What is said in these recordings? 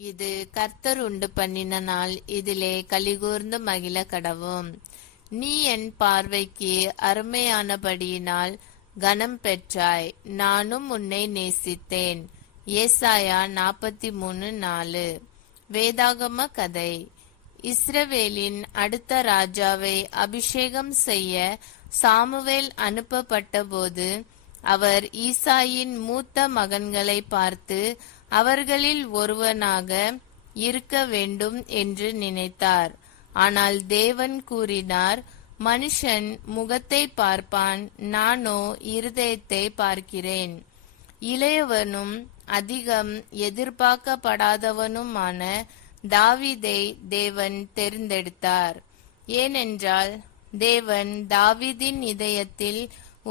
இது கர்த்தர் உண்டு பண்ணின நாள், இதிலே கலிகூர்ந்து மகிழ கடவோம். நீ என் பார்வைக்கு அருமையானபடியினால் கனம் பெற்றாய், நானும் உன்னை நேசித்தேன். ஏசாயா 43:4. வேதாகம கதை. இஸ்ரவேலின் அடுத்த ராஜாவை அபிஷேகம் செய்ய சாமுவேல் அனுப்பப்பட்ட போது அவர் ஈசாயின் மூத்த மகன்களை பார்த்து அவர்களில் ஒருவனாக இருக்க வேண்டும் என்று நினைத்தார். ஆனால் தேவன் கூறினார், மனுஷன் முகத்தை பார்ப்பான், நானோ இருதயத்தை பார்க்கிறேன். இளையவனும் அதிகம் எதிர்பார்க்கப்படாதவனுமான தாவீதை தேவன் தெரிந்தெடுத்தார். ஏனென்றால் தேவன் தாவீதின் இதயத்தில்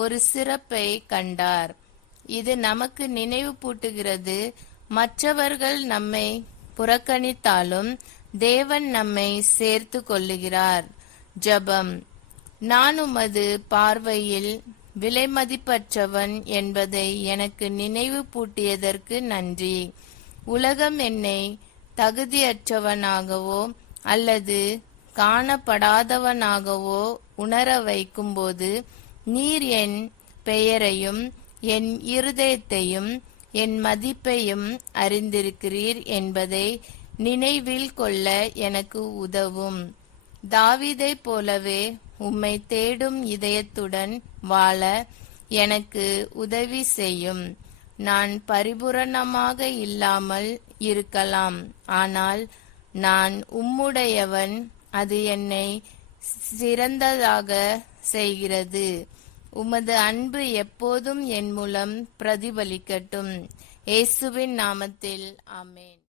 ஒரு சிறப்பை கண்டார். இது நமக்கு நினைவுபூட்டுகிறது, மற்றவர்கள் நம்மை புறக்கணித்தாலும் தேவன் நம்மை சேர்த்து கொள்ளுகிறார். ஜெபம். நான் உமது பார்வையில் விலைமதிப்பற்றவன் என்பதை எனக்கு நினைவு பூட்டியதற்கு நன்றி. உலகம் என்னை தகுதியற்றவனாகவோ அல்லது காணப்படாதவனாகவோ உணர வைக்கும்போது நீர் என் பெயரையும் என் இருதயத்தையும் என் மதிப்பையும் அறிந்திருக்கிறீர் என்பதை நினைவில் கொள்ள எனக்கு உதவும். தாவீதை போலவே உம்மை தேடும் இதயத்துடன் வாழ எனக்கு உதவி செய்யும். நான் பரிபூரணமாக இல்லாமல் இருக்கலாம், ஆனால் நான் உம்முடையவன், அது என்னை சிறந்ததாக செய்கிறது. உமது அன்பு எப்போதும் என் மூலம் பிரதிபலிக்கட்டும். இயேசுவின் நாமத்தில் ஆமென்.